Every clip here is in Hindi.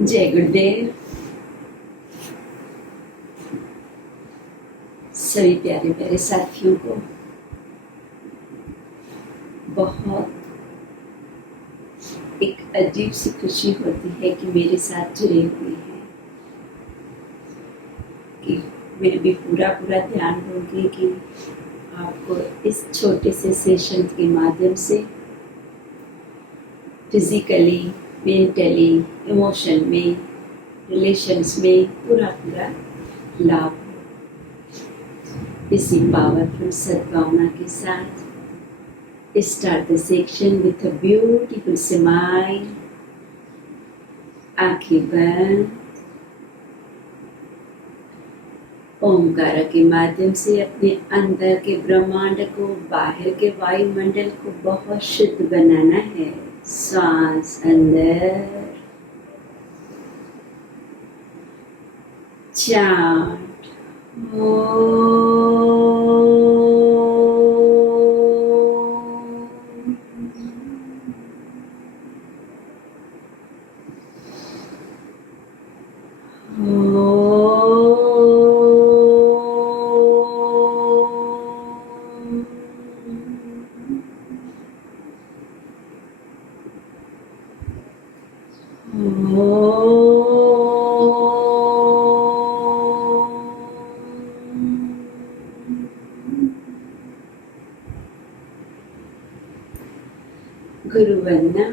जय गुरुदेव। सभी प्यारे प्यारे साथियों को बहुत एक अजीब सी खुशी होती है कि मेरे साथ जुड़े हुए हैं, कि मैं भी पूरा ध्यान दूंगी कि आपको इस छोटे से सेशन के माध्यम से फिजिकली, मेंटली, इमोशन में, रिलेशंस में पूरा लाभ हो। इसी पावरफुल सद्भावना के साथ start the section with a beautiful smile. आंखें बंद, ओमकार के माध्यम से अपने अंदर के ब्रह्मांड को, बाहर के वायुमंडल को बहुत शुद्ध बनाना है। सांस अंदर, चांट गुरु वंदना।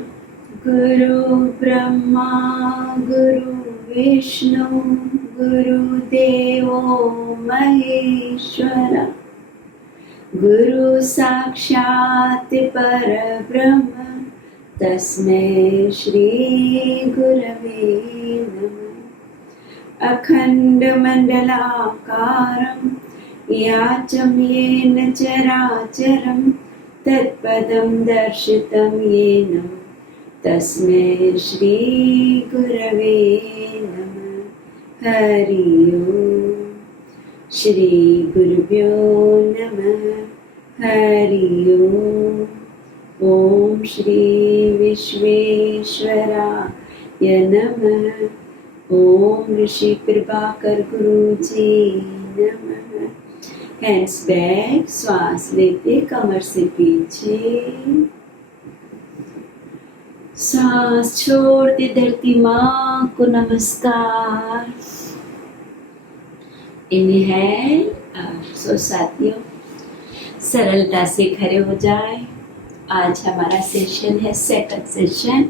गुरु ब्रह्मा गुरु विष्णु गुरुदेवो महेश्वरा, गुरु साक्षात् परब्रह्म तस्मै श्री गुरवे नमः। अखंड मंडलाकारं याचं येन चराचरं तत्पदं दर्शितं येन तस्मै श्री गुरवे नमः। हरि ओम। श्री गुरुभ्यो नमः। हरि ओम। ओम श्री विश्वेश्वराय नमः। ओम ऋषि प्रभाकर गुरुजी नमः। हैंड्स बैक, श्वास लेते कमर से पीछे, सांस छोड़ते धरती माँ को नमस्कार। इनहेल। सो साथियों, सरलता से खड़े हो जाए। आज हमारा सेशन है सेकंड सेशन,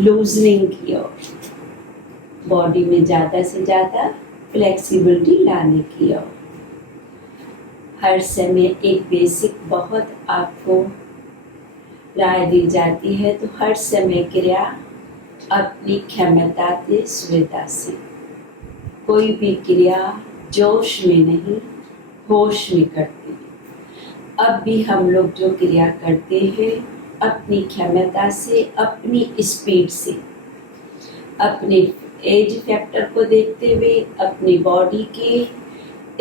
लूजनिंग की ओर, बॉडी में ज़्यादा से ज़्यादा फ्लेक्सिबिलिटी लाने की ओर। हर समय एक बेसिक बहुत आपको राय दी जाती है, तो हर समय क्रिया अपनी क्षमता से, सुविधा से, कोई भी क्रिया जोश में नहीं, होश में करते हैं। अब भी हम लोग जो क्रिया करते हैं अपनी क्षमता से, अपनी स्पीड से, अपने एज फैक्टर को देखते हुए, अपनी बॉडी की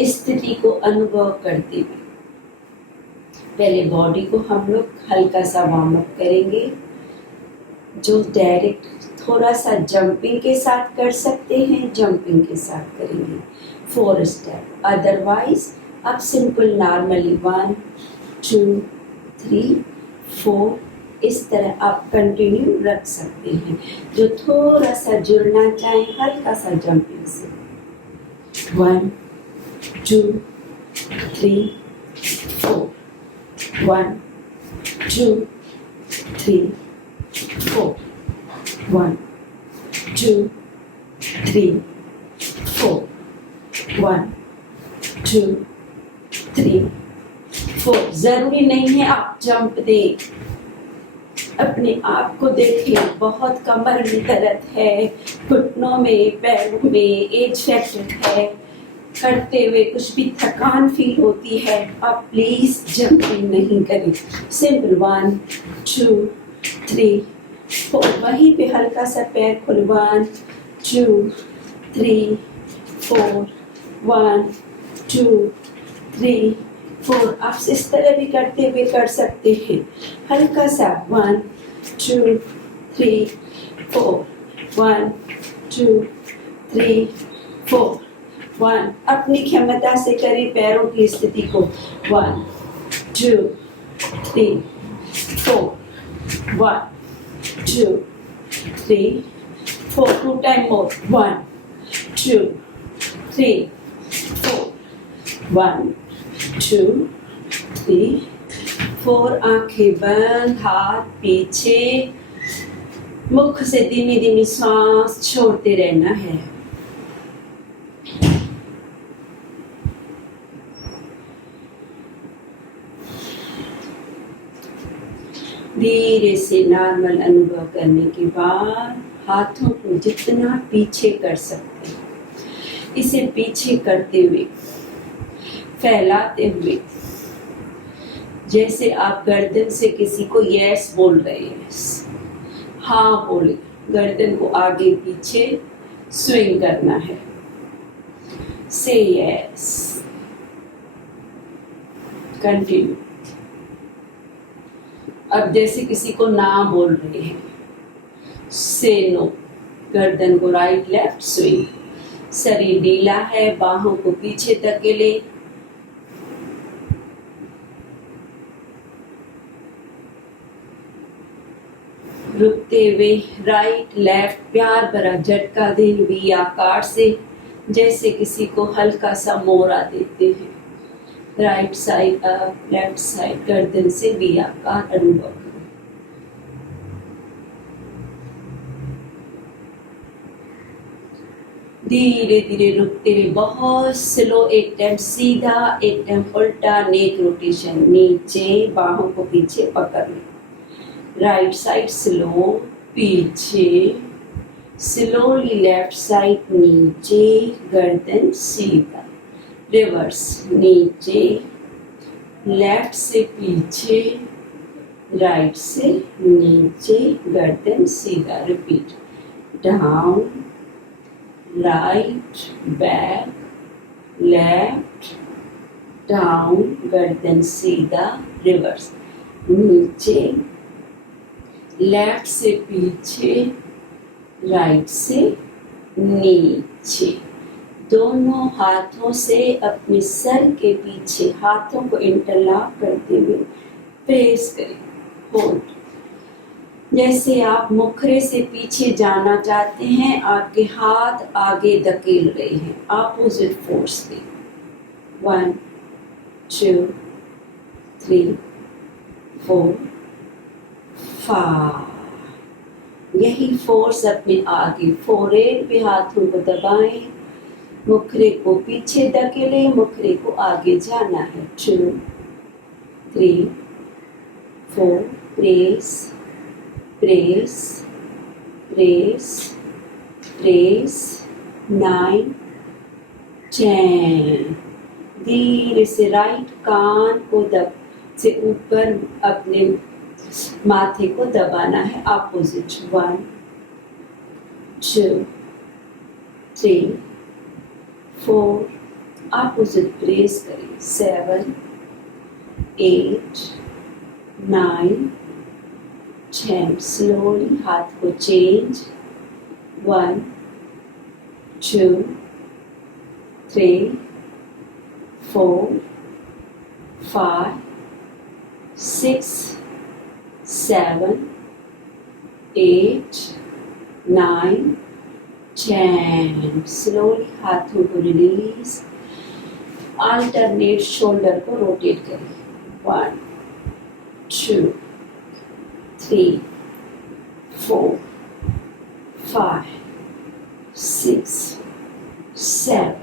स्थिति को अनुभव करते हुए। पहले बॉडी को हम लोग हल्का सा वार्म अप करेंगे, जो डायरेक्ट थोड़ा सा जंपिंग के साथ कर सकते हैं, जंपिंग के साथ करेंगे 4 स्टेप। अदरवाइज आप सिंपल नॉर्मली 1 2 3 4 इस तरह आप कंटिन्यू रख सकते हैं। जो थोड़ा सा जुड़ना चाहे हल्का सा जंपिंग से, 1 2 3 4, 1 2 3 4, 1 2 3 4, 1 2 3 4। जरूरी नहीं है आप जंप दें, अपने आप को देखिए। बहुत कमर में दर्द है, घुटनों में, पैरों में एज फैक्टर है, करते हुए कुछ भी थकान फील होती है, आप प्लीज जंपिंग नहीं करें। सिंपल 1 2 3 4, वहीं पे हल्का सा पैर खुल, 1 2 3 4, 1 2 3 4। आप इस तरह भी करते हुए कर सकते हैं। हल्का सा 1 2 3 4 1 2 3 4 1 अपनी क्षमता से करें पैरों की स्थिति को 1 2 3 4 1 2 3 4 2 time more 1 2 3 4 1 2 3 4 आंखें बंद हाथ पीछे मुख से धीमी धीमी सांस छोड़ते रहना है। धीरे से नॉर्मल अनुभव करने के बाद हाथों को जितना पीछे कर सकते हैं इसे पीछे करते हुए फैलाते हुए जैसे आप गर्दन से किसी को यस बोल रहे हैं, हाँ बोले, गर्दन को आगे पीछे स्विंग करना है। से यस, कंटिन्यू। अब जैसे किसी को ना बोल रहे हैं, से नो, गर्दन को राइट लेफ्ट स्विंग। शरीर ढीला है, बाहों को पीछे धकेले, रुकते हुए राइट लेफ्ट प्यार भरा झटका दें वी आकार से, जैसे किसी को हल्का सा मोड़ा देते हैं। Right side up, left side गर्दन से वी आकार अनुभव करें। धीरे धीरे रुकते हुए बहुत स्लो, एक टाइम सीधा, एक टाइम उल्टा नेक रोटेशन, नीचे बाहों को पीछे पकड़ लें। राइट साइड स्लो, पीछे स्लोली, लेफ्ट साइड नीचे, गर्दन सीधा, रिवर्स, नीचे, लेफ्ट से पीछे, राइट से नीचे, गर्दन सीधा, repeat, down, right, back, left, down, गर्दन सीधा, रिवर्स, नीचे, लेफ्ट से पीछे, राइट से नीचे। दोनों हाथों से अपने सर के पीछे हाथों को इंटरलॉक करते हुए प्रेस करें, होल्ड। जैसे आप मुखरे से पीछे जाना चाहते हैं, आपके हाथ आगे धकेल रहे हैं, ऑपोजिट फोर्स पे। 1 2 3 4 5। यही फोर्स अपने आगे फोरहेड पे हाथों को दबाएं, मुखरे को पीछे धकेले, मुखरे को आगे जाना है। 2 3 4 प्रेस प्रेस प्रेस प्रेस, 9 10। धीरे से राइट कान को से ऊपर अपने माथे को दबाना है, ऑपोजिट। 1 2 3 4, ऑपोजिट प्रेस करें। 7 8 9 10। स्लोली हाथ को चेंज। 1 2 3 4 5 6 7 8 9 10। स्लोली हाथों को रिलीज। अल्टरनेट शोल्डर को रोटेट करें। 1 2 3 4 5 6 7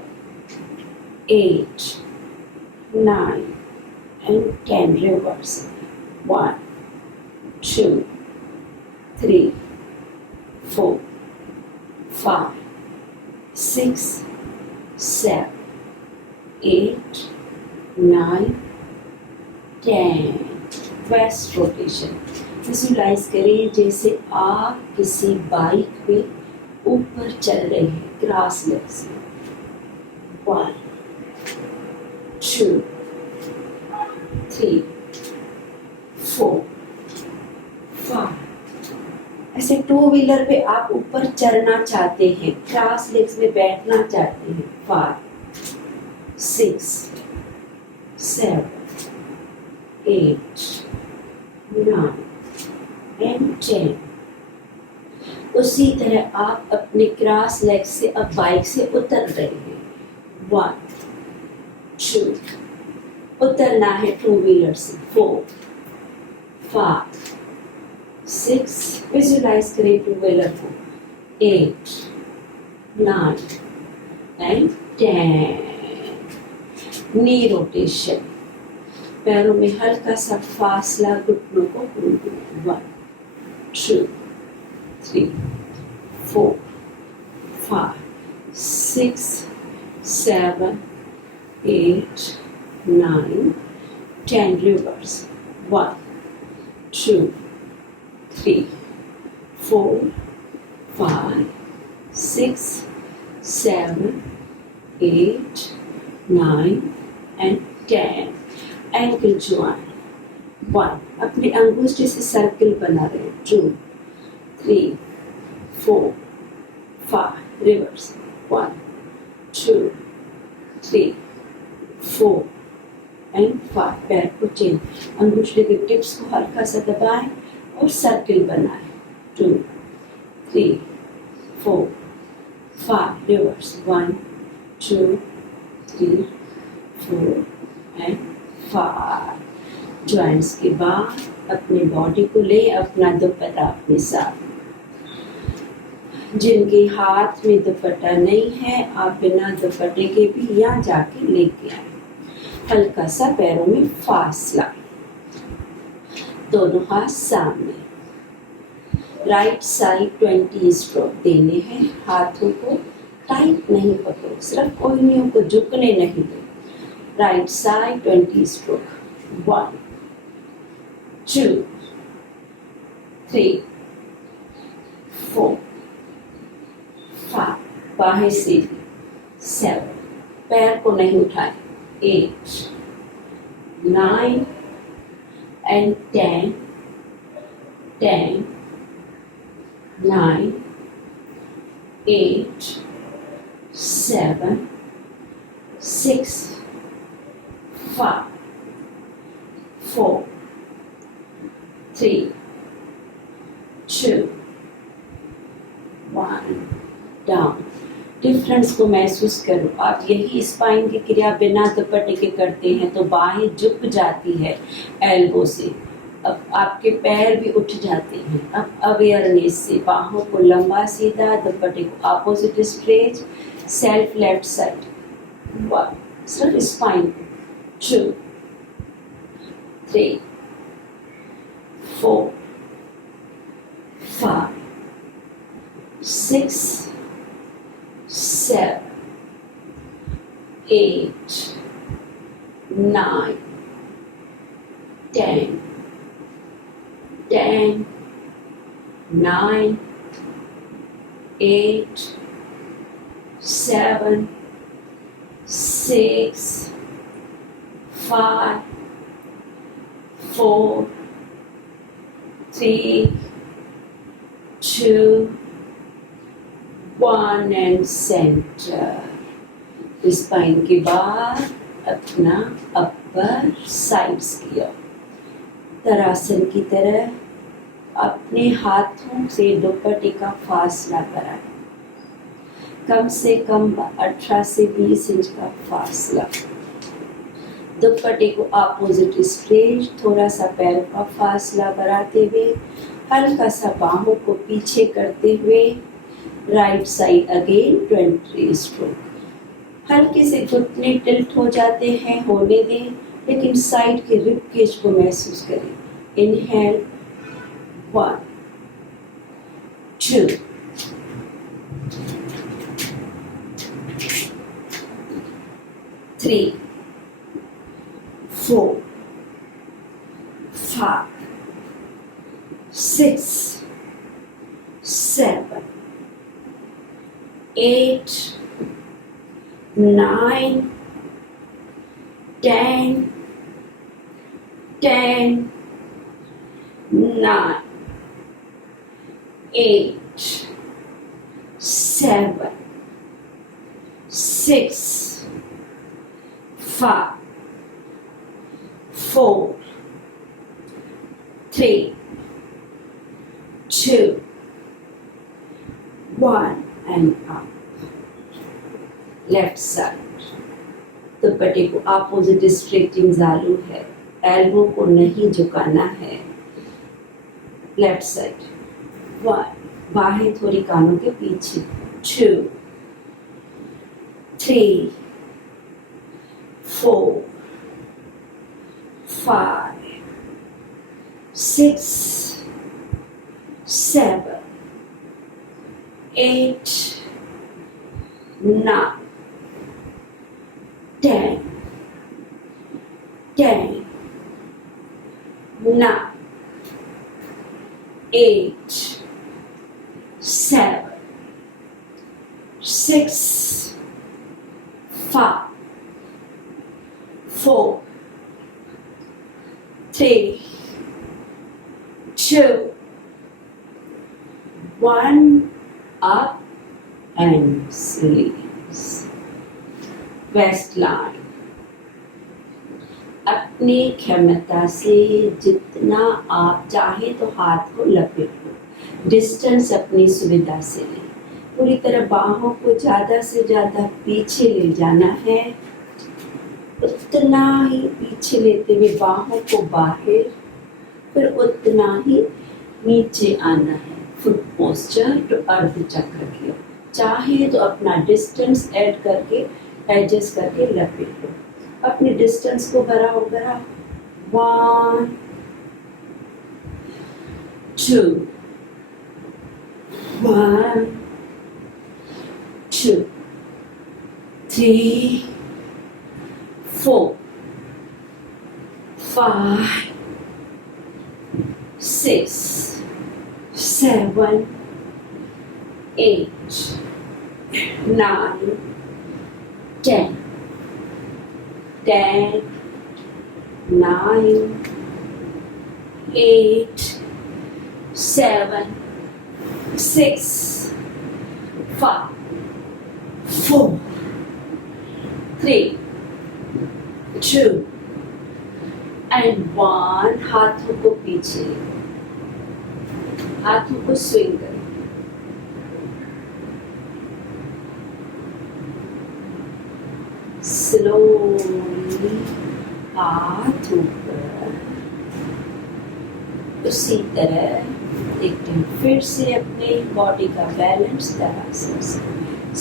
8 9 and 10. Reverse. 1 2 3 4 5 6 7 8 9 10. West rotation. Visualise करें जैसे आप किसी बाइक पे ऊपर चल रहे हैं, ग्रास लेग से। 1 2 3 4 5 ऐसे टू व्हीलर पे आप ऊपर चढ़ना चाहते हैं, क्रॉस लेग्स में बैठना चाहते हैं, 5 6 7 8 9 एंड 10। उसी तरह आप अपने क्रॉस लेग से अब बाइक से उतर रहे हैं, 1 2 उतरना है टू व्हीलर से, 4 5 6 विजुलाइज करें टू व्हीलर को, 8 9 एंड 10। नी रोटेशन, पैरों में हल्का सा फासला, घुटनों को खोल दो, 1 2 3 4 5 6 7 8 9 10। Reverse, 1 2 3 4 5 6 7 8 9 and 10। एंकल ज्वाइन, 1 अपने अंगूठे से सर्कल बना रहे, 2 3 4 5 रिवर्स, 1 2 3 4 एंड 5। पैर को चेंज, अंगूठे के टिप्स को हल्का सा दबाएं और सर्कल बनाएं, 2 3 4 5 रिवर्स, 1 2 3 4 एंड 5। ज्वाइंट्स के बाद अपनी बॉडी को ले, अपना दुपट्टा अपने साथ। जिनके हाथ में दुपट्टा नहीं है, आप बिना दुपट्टे के भी यहाँ जाके लेके आए। हल्का सा पैरों में फासला, दोनों हाथ सामने, राइट साइड 20 स्ट्रोक देने हैं। हाथों को टाइट नहीं पकड़ो, सिर्फ कोहनियों को झुकने नहीं दो। राइट साइड 20 स्ट्रोक, 1 2 3 4 5 बाहें सीधी, 7 पैर को नहीं उठाए, 8 9 एंड 10 10 9 8 7 6 5 4 3 2 1 डाउन। डिफरेंस को महसूस करो। आप यही स्पाइन की क्रिया बिना दुपट्टे के करते हैं तो बाहें झुक जाती है एल्बो से, अब आपके पैर भी उठ जाते हैं। अब अवेयरनेस से बाहों को लंबा सीधा, दुपट्टे को opposite stretch, self left side, 1 सिर्फ स्पाइन, 2 3 4 5 6 7 8 9 10 10 9 8 7 6 5 4 3 2 1 एंड सेंटर। स्पाइन के बाद अपना अपर साइड्स की ओर तरासन की तरह अपने हाथों से दुपट्टे का फासला कराएं, कम से कम 18 से 20 इंच का फासला। दुपट्टे को अपोजिट स्ट्रेच, थोड़ा सा पैर का फासला बढ़ाते हुए, हल्का सा बाहों को पीछे करते हुए, राइट साइड अगेन 20 स्ट्रोक। हल्के से घुटने टिल्ट हो जाते हैं, होने दें, लेकिन साइड के रिब केज को महसूस करें। Inhale, 1 2 3 4 5 6 7 8 9 10 10 9 8, 7, 6, 5, 4, 3, 2, 1 and up. Left side दुपट्टे को अपोजिट स्ट्रेचिंग चालू है, एल्बो को नहीं झुकाना है। लेफ्ट साइड 1, बाहें थोड़ी कानों के पीछे, 2, 3, 4, 5, 6, 7, 8, 9, 10, 9, 8, 7, 6, 5, 4, 3, 2, 1, up and sleeves. Waist line अपनी क्षमता से जितना आप चाहे तो हाथ को लपेट लो, डिस्टेंस अपनी सुविधा से लें। पूरी तरह बाहों को ज़्यादा से ज़्यादा पीछे ले जाना है, उतना ही पीछे लेते हुए बाहों को बाहर, फिर उतना ही नीचे आना है। फुट पोस्चर तो अर्ध चक्र की, चाहे तो अपना डिस्टेंस ऐड करके एडजस्ट करके लपेट लो। अपने डिस्टेंस को बढ़ाओ 1, 2, 1, 2, 3, 4, 5, 6, 7, 8, 9, 10, 9, 8, 7, 6, 5, 4, 3, 2 and 1। हाथों को पीछे, हाथों को स्विंग करें। स्लोली हाथ ऊपर, उसी तरह एक दिन फिर से अपने बॉडी का बैलेंस तरासन से,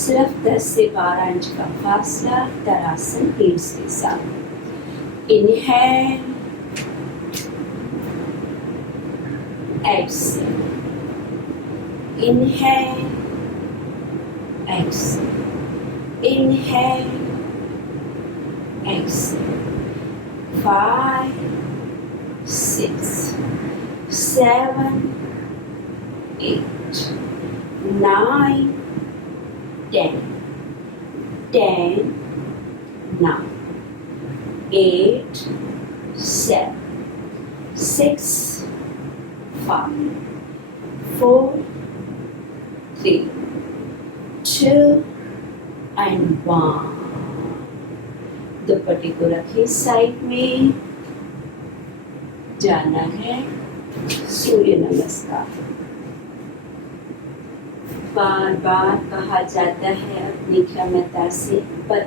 सिर्फ 10 से 12 इंच का फासला तरासन हील्स के साथ। Inhale, exhale, inhale, exhale, inhale, exhale, 5, 6, 7, 8, 9, 10, 9, 8, 7, 6, 5, 4, 3, 2 and 1। दुपट्टे को रखें साइड में, जाना है सूर्य नमस्कार। बार बार कहा जाता है अपनी क्षमता से, पर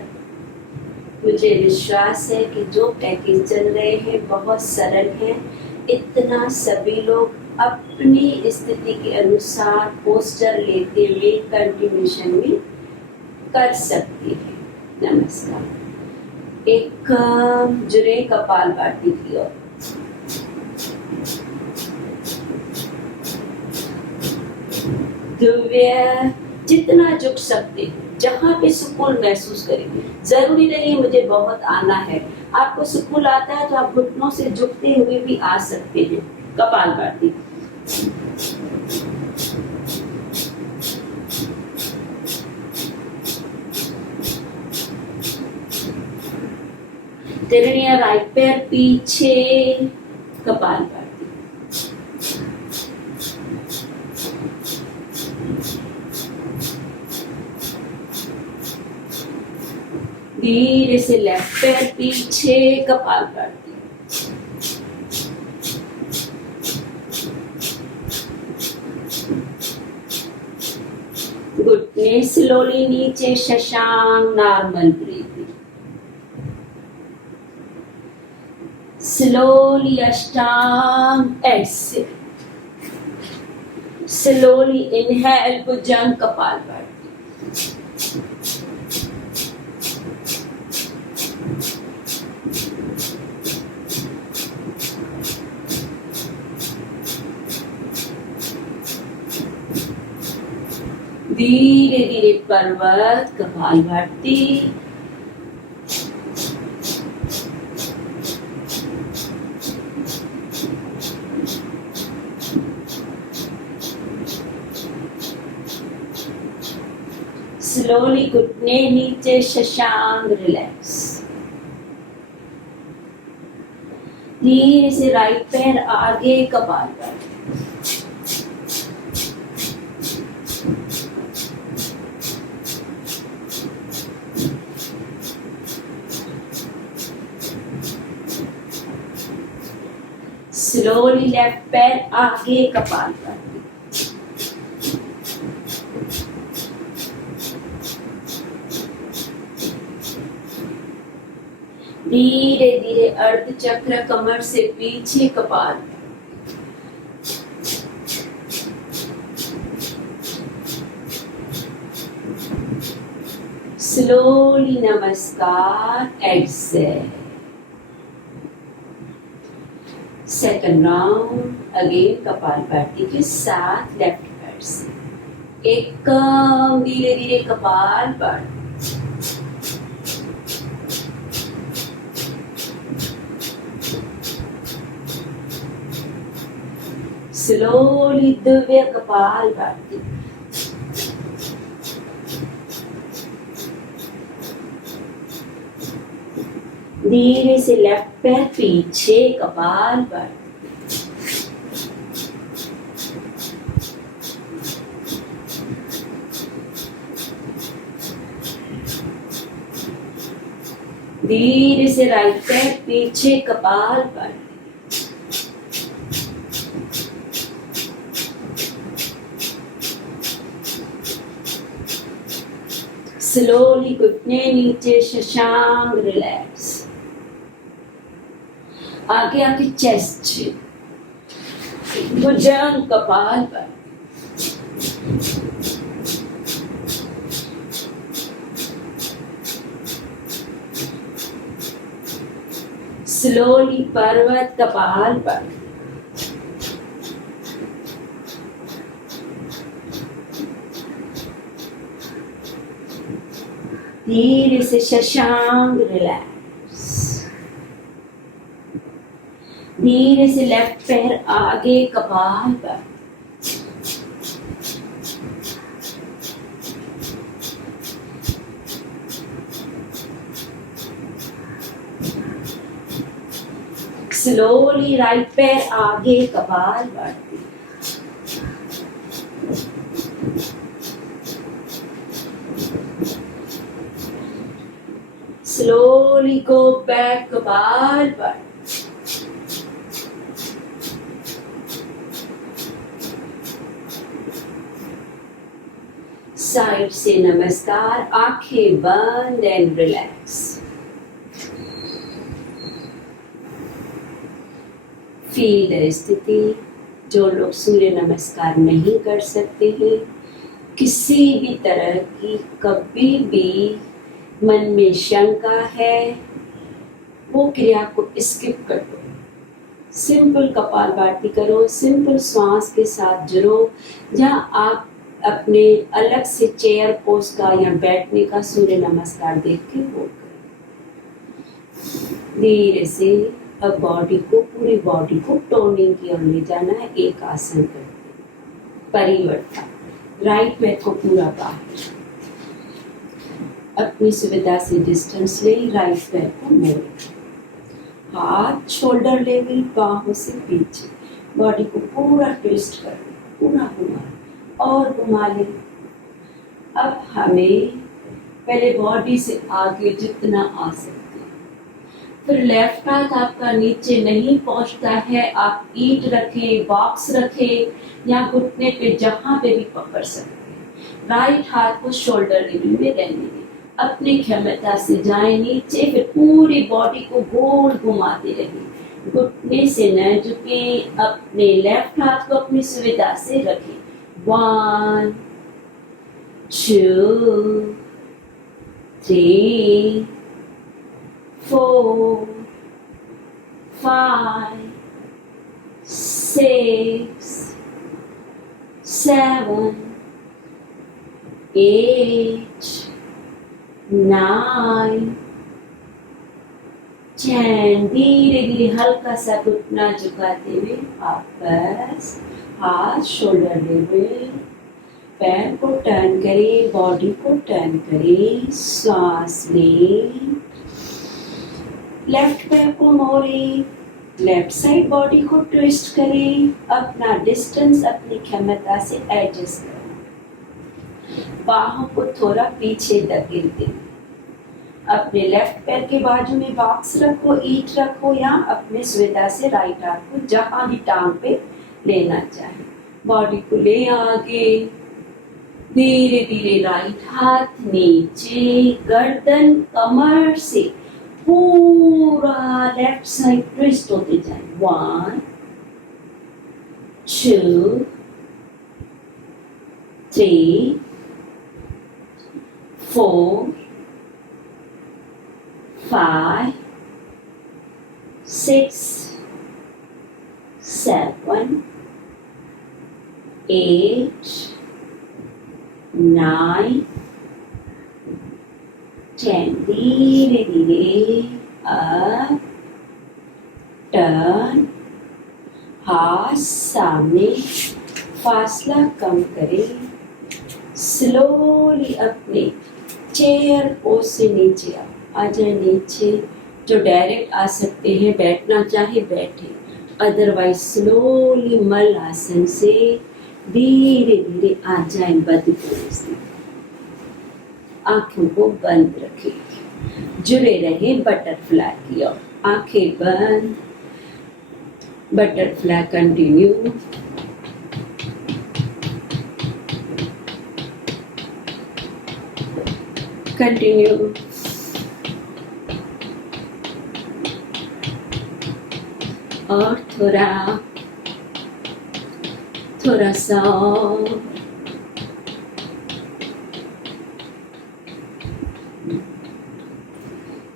मुझे विश्वास है कि जो पैकेज चल रहे हैं बहुत सरल है। इतना सभी लोग अपनी स्थिति के अनुसार पोस्टर लेते हुए कंटिन्यूशन में कर सकते हैं। नमस्कार। एक जुड़े कपालभाति की ओर, दिव्य जितना झुक सकते, जहाँ पे सुकून महसूस करेंगे। जरूरी नहीं मुझे बहुत आना है, आपको सुकून आता है तो आप घुटनों से झुकते हुए भी आ सकते हैं। कपालभाति। तिरनिया राइट पैर पीछे, कपालभाति। धीरे से लेफ्ट पैर पीछे, कपालभाति। घुटने स्लोली नीचे, शशांक नॉर्मल ब्रीथिंग। स्लोली अष्टांग एक्सेल। स्लोली इनहेल भुजंग कपालभाति। धीरे धीरे पर्वत कपालभाति। स्लोली घुटने नीचे, शशांक रिलैक्स। धीरे से राइट पैर आगे, कपालभाति। स्लोली लेफ्ट पैर आगे, कपालभाति। धीरे धीरे अर्ध चक्र कमर से पीछे, कपालभाति। स्लोली नमस्कार, exhale. Second round again Kapalbhati के साथ लेफ्ट पैर से। एकदम धीरे धीरे कपालभाति। स्लोली दिव्य कपालभाति। धीरे से लेफ्ट पैर पीछे, कपालभाति। धीरे से राइट पैर पीछे, कपालभाति। स्लोली घुटने नीचे, शशांक रिलैक्स। आगे आके चेस्ट, भुजंग कपालभाति। स्लोली पर्वत कपालभाति। धीरे से शशांक रिलैक्स। धीरे से लेफ्ट पैर आगे, कपालभाति। स्लोली राइट पैर आगे, kapalbhati. Slowly go back, kapalbhati. Side से नमस्कार, आंखें बंद एंड रिलैक्स। फील द स्थिति। जो लोग सूर्य नमस्कार नहीं कर सकते हैं, किसी भी तरह की कभी भी मन में शंका है, वो क्रिया को स्किप कर दो। सिंपल कपालभाति करो, सिंपल श्वास के साथ जुड़ो। जहाँ आप अपने अलग से चेयर पोज का या बैठने का सूर्य नमस्कार देख के वो करें। धीरे से अब बॉडी को, पूरी बॉडी को टोनिंग की ओर ले जाना है। एक आसन करते, परिवर्तन। राइट पैर को पूरा बाहर, अपनी सुविधा से डिस्टेंस ले, राइट पैर को मोड़। हाथ शोल्डर लेवल, बाहों से पीछे। बॉडी को पूरा ट्विस्ट कर, पूरा घुमा और घुमा ले। अब हमें पहले बॉडी से आगे जितना आ सकते हैं। फिर लेफ्ट हाथ आपका नीचे नहीं पहुंचता है, आप ईंट रखें, बॉक्स रखें या घुटने पे जहां पे भी पकड़ सकते हैं। राइट हाथ को शोल्डर लेवल में रहने दें, अपनी क्षमता से जाए नीचे, फिर पूरी बॉडी को गोल घुमाते रहिए, घुटने से न झुके, अपने लेफ्ट हाथ को अपनी सुविधा से रखें। 1 2 3 4 5 6 7 8 9 10। धीरे धीरे हल्का सा घुटना झुकाते हुए वापस हाथ शोल्डर लेवल, पैर को टर्न करें, बॉडी को टर्न करें, सांस लें, लेफ्ट पैर को मोड़ें, लेफ्ट साइड बॉडी को ट्विस्ट करें, अपना डिस्टेंस अपनी क्षमता से एडजस्ट करें, बाहों को थोड़ा पीछे धकेल दें, अपने लेफ्ट पैर के बाजू में बॉक्स रखो, ईंट रखो या अपने सुविधा से राइट हाथ को जहां भी टांग पे लेना चाहे, बॉडी को ले आगे, धीरे धीरे राइट हाथ नीचे, गर्दन कमर से पूरा लेफ्ट साइड ट्विस्ट होते जाए। 1 2 3 4 5 6 7 8 9 10। धीरे धीरे अप, टर्न, हाथ सामने, फासला कम करें, स्लोली अपने चेयर पोज से नीचे आ जाए, नीचे जो डायरेक्ट आ सकते हैं, बैठना चाहे बैठे, अदरवाइज स्लोली मल आसन से धीरे धीरे आ जाए बद्ध स्थिति। आंखों को बंद रखें, जुड़े रहे बटरफ्लाई की ओर, आंखें बंद, बटरफ्लाई कंटिन्यू। कंटिन्यू। और थोड़ा सा और।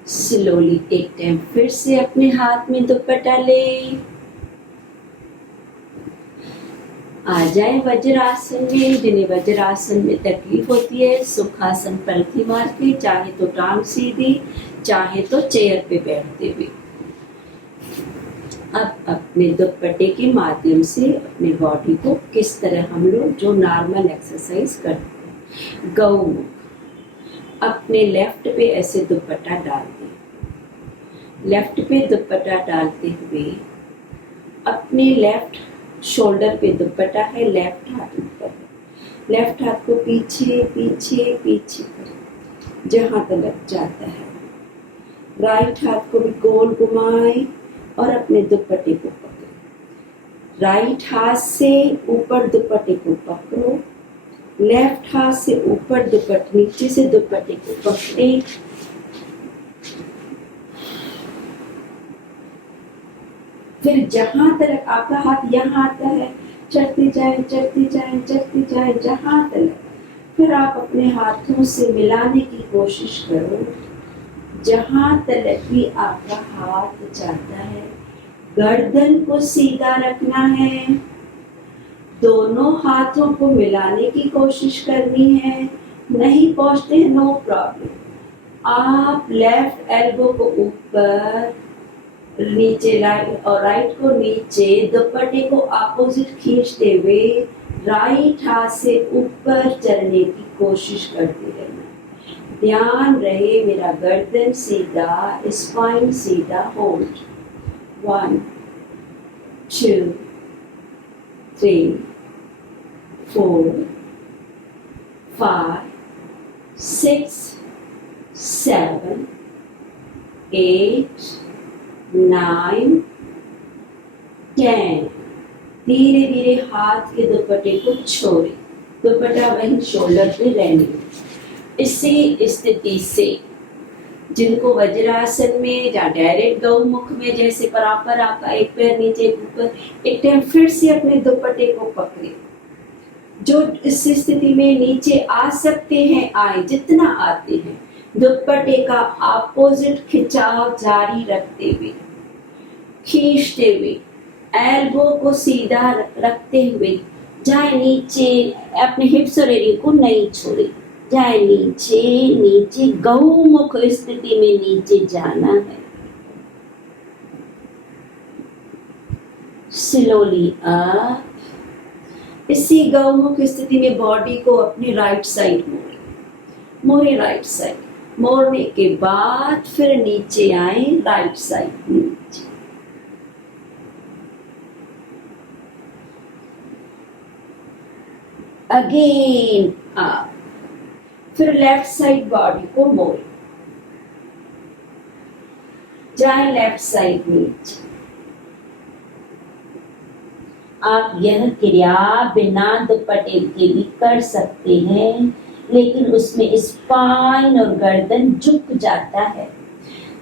स्लोली एक टाइम फिर से अपने हाथ में दुपट्टा ले आ जाए वज्रासन में। जिन्हें वज्रासन में तकलीफ होती है, सुखासन पलथी मार के, चाहे तो टांग सीधी, चाहे तो चेयर पे बैठते हुए, अब अपने दुपट्टे के माध्यम से अपने बॉडी को किस तरह हम लोग जो नॉर्मल एक्सरसाइज करते हैं, गौमुख, अपने लेफ्ट पे ऐसे दुपट्टा डाल दें, लेफ्ट पे दुपट्टा डालते हुए अपने लेफ्ट शोल्डर पे दुपट्टा है, लेफ्ट हाथ ऊपर, लेफ्ट हाथ को पीछे पीछे पीछे करें जहां तक जाता है, राइट हाथ को भी गोल घुमाएं और अपने दुपट्टे को पकड़ो, राइट हाथ से ऊपर दुपट्टे को पकड़ो, लेफ्ट हाथ से ऊपर दुपट्टे, नीचे से दुपट्टे को पकड़े, फिर जहां तक आपका हाथ यहाँ आता है चढ़ते जाए चढ़ते जाए चढ़ते जाए जहां तक, फिर आप अपने हाथों से मिलाने की कोशिश करो जहां तक भी आपका हाथ जाता है। गर्दन को सीधा रखना है, दोनों हाथों को मिलाने की कोशिश करनी है, नहीं पहुंचते हैं नो प्रॉब्लम, आप लेफ्ट एल्बो को ऊपर, नीचे राइट और राइट को नीचे, दुपट्टे को अपोजिट खींचते हुए राइट हाथ से ऊपर चलने की कोशिश करते रहना। ध्यान रहे मेरा गर्दन सीधा, स्पाइन सीधा, होल्ड 1 2 3 4 5 6 7, 8, 9, 10। धीरे धीरे हाथ के दुपट्टे को छोड़े, दुपट्टा वहीं शोल्डर पे रहने दो। इसी स्थिति से जिनको वज्रासन में या डायरेक्ट गौमुख में जैसे बराबर आपका एक पैर नीचे ऊपर, एक टाइम फिर से अपने दुपट्टे को पकड़े। जो इस स्थिति में नीचे आ सकते हैं आए, जितना आते हैं दुपट्टे का अपोजिट खिंचाव जारी रखते हुए, खींचते हुए, एल्बो को सीधा रखते हुए जाए नीचे, अपने हिप्स और एरिया को नहीं छोड़े, जाए नीचे नीचे, गौमुख स्थिति में नीचे जाना है। Slowly up. इसी गौमुख स्थिति में बॉडी को अपनी राइट साइड मोड़े, मोड़े राइट साइड। मोड़ने के बाद फिर नीचे आए, राइट साइड नीचे। Again up. फिर लेफ्ट साइड बॉडी को मोड़े, जाए लेफ्ट साइड नीचे। आप यह क्रिया बिना दुपट्टे के भी कर सकते हैं, लेकिन उसमें स्पाइन और गर्दन झुक जाता है।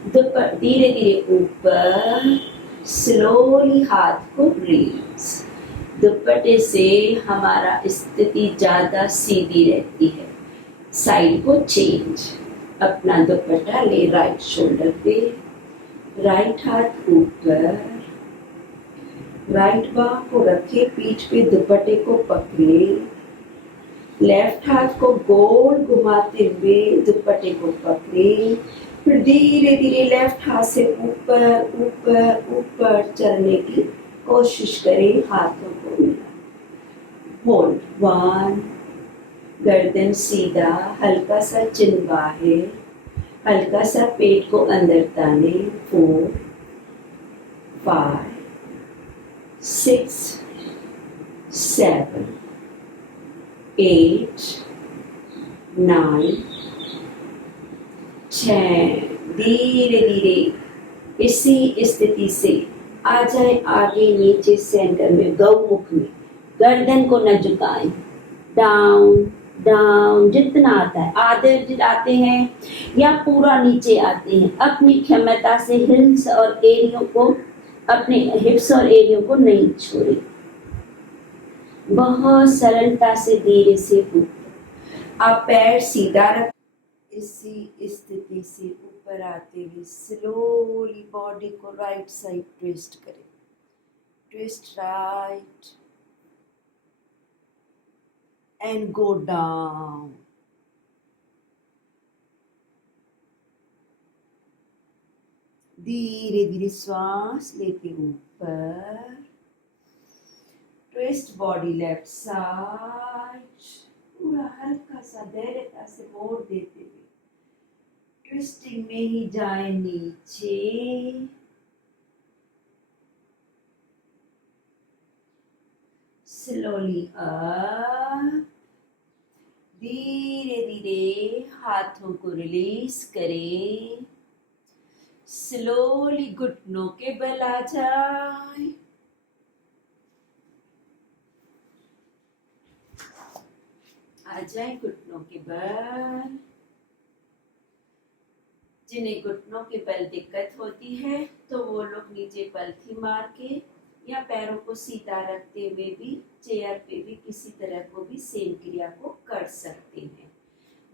धीरे धीरे ऊपर, स्लोली हाथ को रिलीज। दुपट्टे से हमारा स्थिति ज्यादा सीधी रहती है। साइड को चेंज, अपना दुपट्टा ले राइट शोल्डर पे, राइट हाथ ऊपर, राइट बाह को रखे पीठ पे, दुपट्टे को पकड़े, लेफ्ट हाथ को गोल घुमाते हुए दुपट्टे को पकड़े। फिर धीरे धीरे लेफ्ट हाथ से ऊपर ऊपर ऊपर चलने की कोशिश करें, हाथों को मिला। होल्ड 1, गर्दन सीधा, हल्का सा चिन बाहर, हल्का सा पेट को अंदर ताने। 4, 5, 6, 7, 8, 9, 10। धीरे धीरे इसी स्थिति से आ जाए आगे नीचे सेंटर में, गौमुख में। गर्दन को न झुकाएं, डाउन डाउन जितना आता है, आधे आते हैं या पूरा नीचे आते हैं, अपनी क्षमता से हिल्स और एरियो को, अपने हिप्स और एरियो को नहीं छोड़े। बहुत सरलता से धीरे से ऊपर। आप पैर सीधा रख, इसी स्थिति से ऊपर आते हुए स्लोली बॉडी को राइट साइड ट्विस्ट करें। Twist right and go down. धीरे धीरे श्वास लेके ऊपर, ट्विस्ट बॉडी लेफ्ट साइड, पूरा हल्का सा धैर्यता से मोड़ देते हुए ट्विस्टिंग में ही जाए नीचे, स्लोली अप। धीरे धीरे हाथों को रिलीज करें, स्लोली घुटनों के बल आ जाए, आ जाए घुटनों के बल। जिन्हें घुटनों के बल दिक्कत होती है तो वो लोग नीचे पलथी मार के या पैरों को सीधा रखते हुए भी चेयर पे भी किसी तरह को भी सेम क्रिया को कर सकते हैं।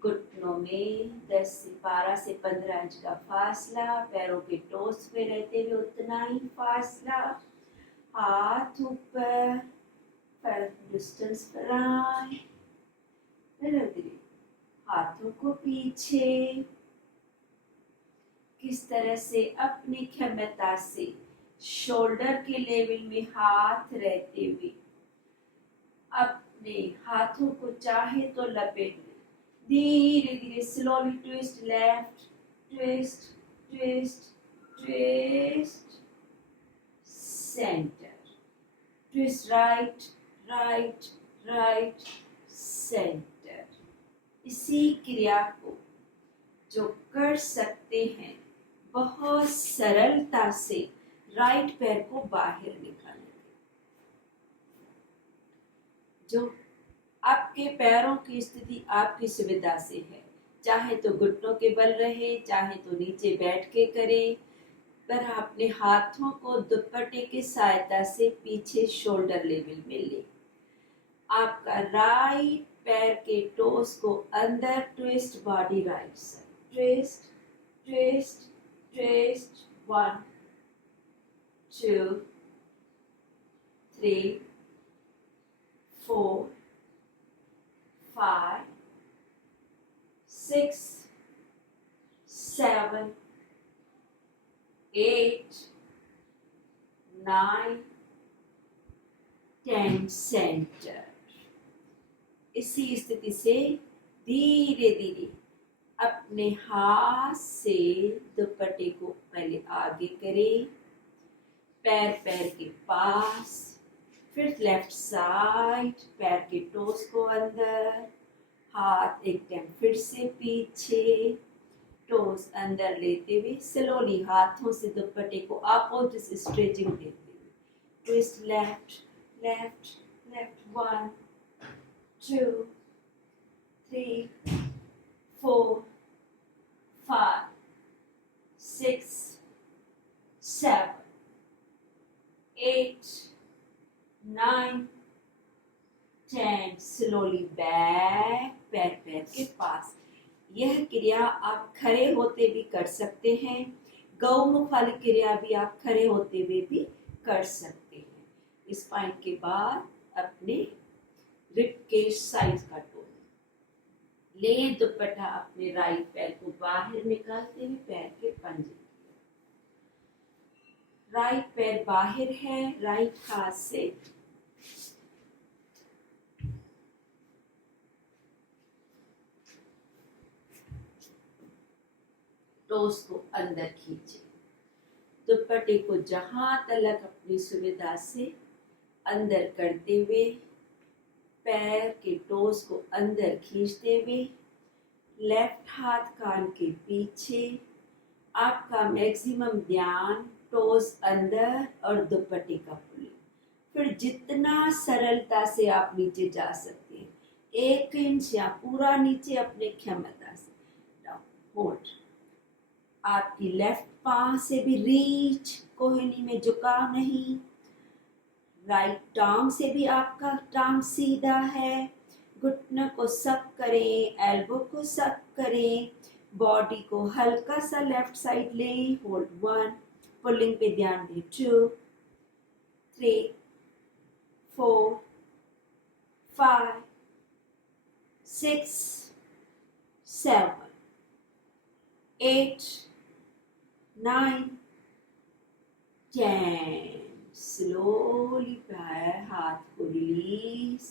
घुटनों में 10 से 12 से 15 इंच का फासला, पैरों के टोस पे रहते हुए उतना ही फासला, हाथ ऊपर, पैर डिस्टेंस पर आए, धीरे हाथों को पीछे। किस तरह से अपनी क्षमता से शोल्डर के लेवल में हाथ रहते हुए अपने हाथों को चाहे तो लपेट लें। धीरे धीरे slowly twist left, twist twist twist, centre, twist right right right, centre. इसी क्रिया को जो कर सकते हैं बहुत सरलता से राइट पैर को बाहर निकालें। जो आपके पैरों की स्थिति आपकी सुविधा से है, चाहे तो घुटनों के बल रहे, चाहे तो नीचे बैठ के करें, पर अपने हाथों को दुपट्टे की सहायता से पीछे शोल्डर लेवल में ले। आपका राइट पैर के टोस को अंदर twist, body right side, twist twist twist, 1 2 3 4 5 6 7 8 9 10 centre. इसी स्थिति से धीरे धीरे अपने हाथ से दुपट्टे को पहले आगे करें, पैर के पास, फिर लेफ्ट साइड, पैर के टोस को अंदर, हाथ एक टाइम फिर से पीछे, टोस अंदर लेते हुए स्लोली हाथों से दुपट्टे को अपोजिट से स्ट्रेचिंग देते हुए twist, left left left, 1 2 3 4 5 6 7 8 9 10, slowly back, पैर के पास। यह क्रिया आप खड़े होते भी कर सकते हैं, गौमुख वाली क्रिया भी आप खड़े होते हुए भी कर सकते हैं। स्पाइन के बाद अपने रिब के साइज का टोन ले, दुपट्टा अपने राइट पैर को बाहर निकालते हुए पैर के पंजे, राइट पैर बाहर है, राइट हाथ से टोस को अंदर खींचे, दुपट्टे को जहां तलक अपनी सुविधा से अंदर करते हुए पैर के टोस को अंदर खींचते हुए लेफ्ट हाथ कान के पीछे, आपका मैक्सिमम ध्यान टोस अंदर और दुपट्टे का पुलिंग। फिर जितना सरलता से आप नीचे जा सकते हैं, 1 इंच या पूरा नीचे अपने क्षमता से डाउन होल्ड। आपकी लेफ्ट पांव से भी रीच, कोहनी में झुकाव नहीं, राइट टांग से भी आपका टांग सीधा है, घुटनों को सक करें, एल्बो को सक करें, बॉडी को हल्का सा लेफ्ट साइड लें, होल्ड 1, पुलिंग पे ध्यान दें, 2 3 4 5 6 7 8 9 10, स्लोली पैर हाथ को रिलीज,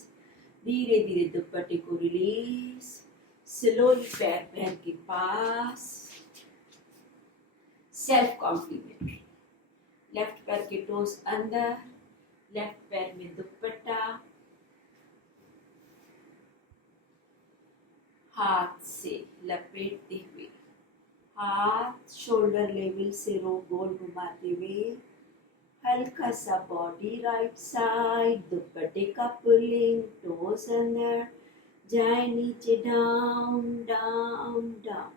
धीरे धीरे दुपट्टे को रिलीज, स्लोली पैर के पास, सेल्फ कॉम्प्लीमेंट, लेफ्ट पैर के टोस अंदर, लेफ्ट पैर में दुपट्टा, हाथ से लपेटते हुए, हाथ शोल्डर लेवल से गोल घुमाते हुए, हल्का सा बॉडी राइट साइड, दुपट्टे का पुलिंग, टोस अंदर जाए, नीचे डाउन डाउन डाउन,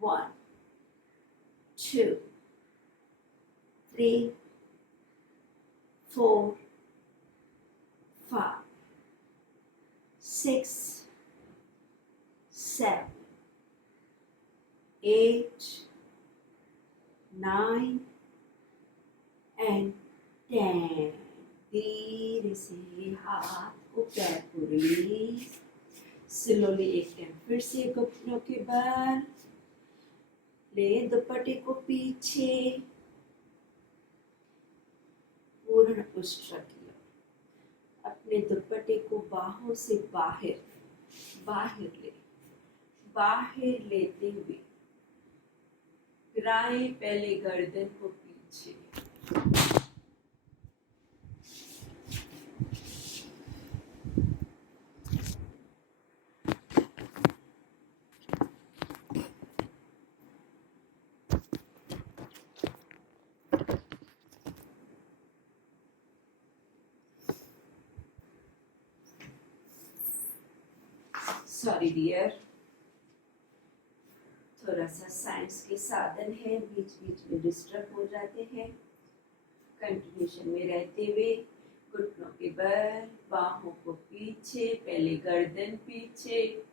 1 2 3 4 5 6 7 8 9 and 10, धीरे से हाथ को पैर को रिलीज, स्लोली एक टाइम फिर से घुटनों के बल ले, दुपट्टे को पीछे, पूर्ण पुष्ट रखिए, अपने दुपट्टे को बाहों से बाहर लेते हुए गिराएं पहले गर्दन को पीछे, सॉरी डियर, थोड़ा सा साइंस के साधन है, बीच बीच में डिस्टर्ब हो जाते हैं। कंटिन्यूशन में रहते हुए घुटनों के बल, बाहों को पीछे, पहले गर्दन पीछे,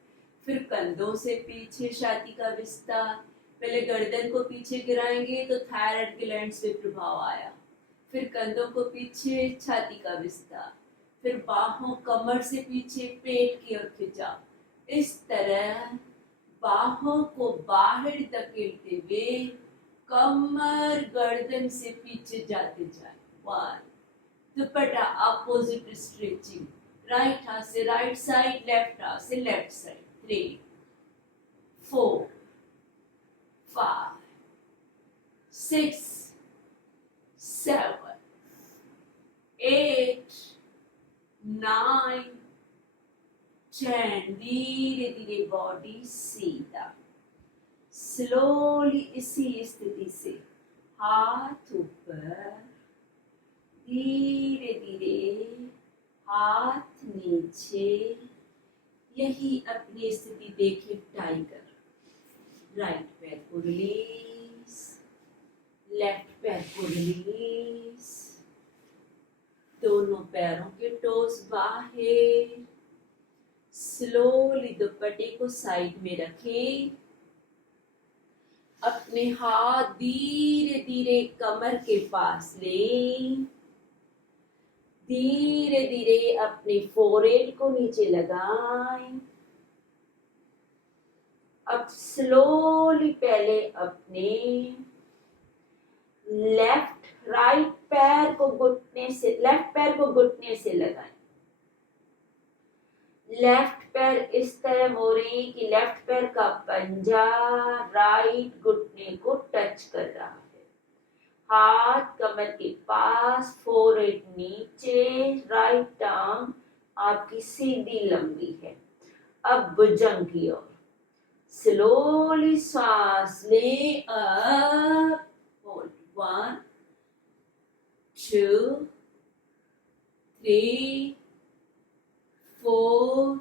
फिर कंधों से पीछे छाती का विस्तार। पहले गर्दन को पीछे गिराएंगे तो थायराइड ग्लैंड्स पे प्रभाव आया, फिर कंधों को पीछे, छाती का विस्तार, फिर बाहों कमर से पीछे, पेट की ओर खिंचा। इस तरह बाहों को बाहर धकेलते हुए कमर गर्दन से पीछे जाते जाए। 1, दुपट्टा अपोजिट स्ट्रेचिंग, राइट हाथ से राइट साइड, लेफ्ट हाथ से लेफ्ट साइड। 3, 4, 5, 6, 7, 8, 9, 10। धीरे धीरे बॉडी सीधा, स्लोली इसी स्थिति से हाथ ऊपर, धीरे धीरे हाथ नीचे। यही अपनी स्थिति देखिए टाइगर। राइट पैर को रिलीज, लेफ्ट पैर को रिलीज, दोनों पैरों के टोस बाहर। स्लोली दुपट्टे को साइड में रखें, अपने हाथ धीरे धीरे कमर के पास लें, धीरे धीरे अपने फोरहेड को नीचे लगाएं। अब स्लोली पहले अपने लेफ्ट पैर को घुटने से लगाएं। लेफ्ट पैर इस तरह हो रही है कि लेफ्ट पैर का पंजा राइट घुटने को टच कर रहा है। हाथ कमर के पास, फोरहेड नीचे, राइट आर्म आपकी सीधी लंबी है। अब भुजंग की ओर स्लोली सांस ले, अप, होल्ड। 1, 2, 3, 4,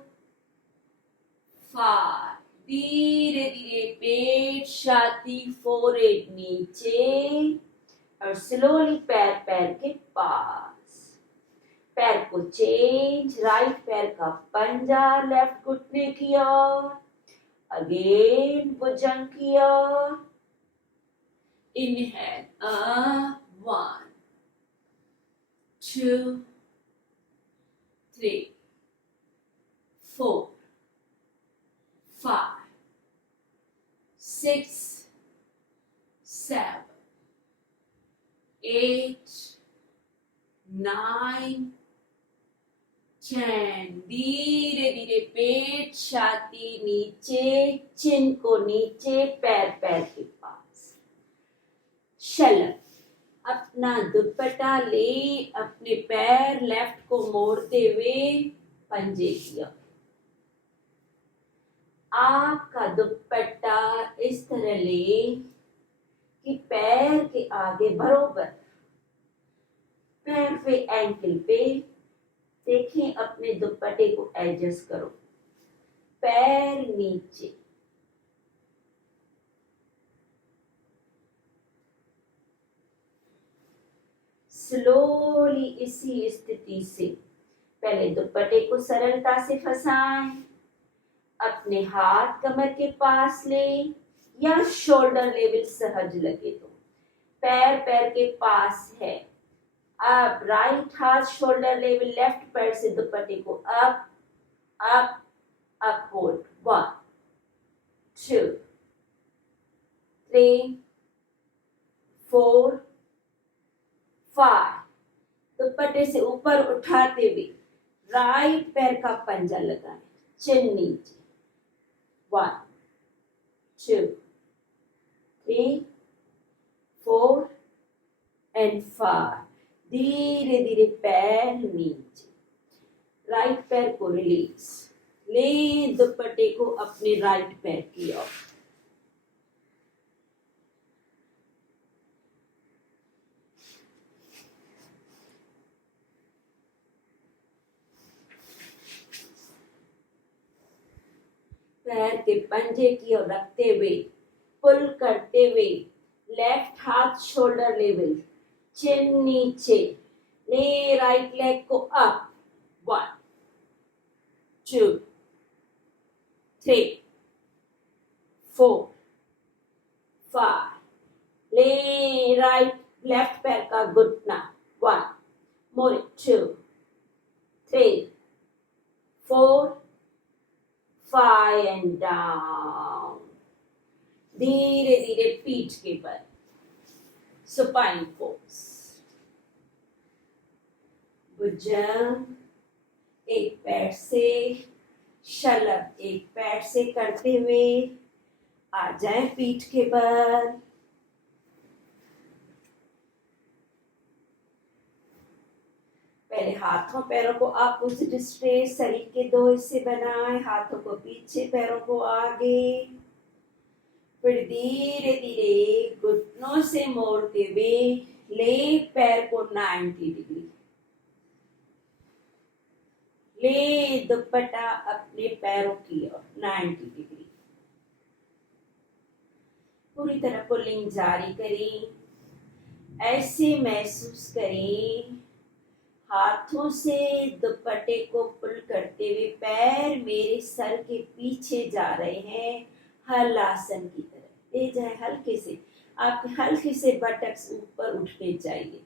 5। धीरे धीरे पेट, छाती, फोरहेड नीचे और स्लोली पैर के पास। पैर को चेंज, राइट पैर का पंजा लेफ्ट घुटने की ओर, अगेन भुजंग की ओर। इनहेल, 1, 2, 3, 4, 5, 6, 7, 8, 9, 10। धीरे धीरे पेट, छाती नीचे, चिन को नीचे, पैर के पास। शलभ, अपना दुपट्टा ले, अपने पैर लेफ्ट को मोड़ते हुए पंजे की ओर। आपका दुपट्टा इस तरह ले कि पैर के आगे बरोबर, पैर पे एंकल पे देखें, अपने दुपट्टे को एडजस्ट करो। पैर नीचे, स्लोली इसी स्थिति से पहले दुपट्टे को सरलता से फंसाएं, अपने हाथ कमर के पास लें या शोल्डर लेवल सहज लगे तो। पैर के पास है। अब राइट हाथ शोल्डर लेवल, लेफ्ट पैर से दुपट्टे को अप अप अप, होल्ड। 1, 2, 3, 4, 5। दुपट्टे से ऊपर उठाते हुए राइट पैर का पंजा लगाएं, चिन नीचे। 1, 2, 3, 4 and 5। धीरे धीरे पैर नीचे, राइट पैर को रिलीज, ले दुपट्टे को अपने राइट पैर की ओर। पैर के पंजे की ओर रखते हुए पुल करते हुए लेफ्ट हाथ शोल्डर लेवल, चिन नीचे, ले राइट लेग को अप, 1 2 3 4 5, ले राइट लेफ्ट पैर का घुटना, 1 मोर, 2 3 4 5 एंड डाउन। धीरे धीरे पीठ के बल, सुपाइन पोज, भुजंग एक पैर से, शलभ एक पैर से करते हुए आ जाए पीठ के बल। पहले हाथों पैरों को अपोजिट स्ट्रेट, शरीर के दो हिस्से बनाएं, हाथों को पीछे पैरों को आगे, फिर धीरे धीरे घुटनों से मोड़ते हुए ले पैर को 90 डिग्री, ले दुपट्टा अपने पैरों की ओर 90 डिग्री, पूरी तरह पुलिंग जारी करें। ऐसे महसूस करें हाथों से दुपट्टे को पुल करते हुए पैर मेरे सर के पीछे जा रहे हैं, हलासन की तरह ले जाए हल्के से। आपके हल्के से बटक्स ऊपर उठने चाहिए,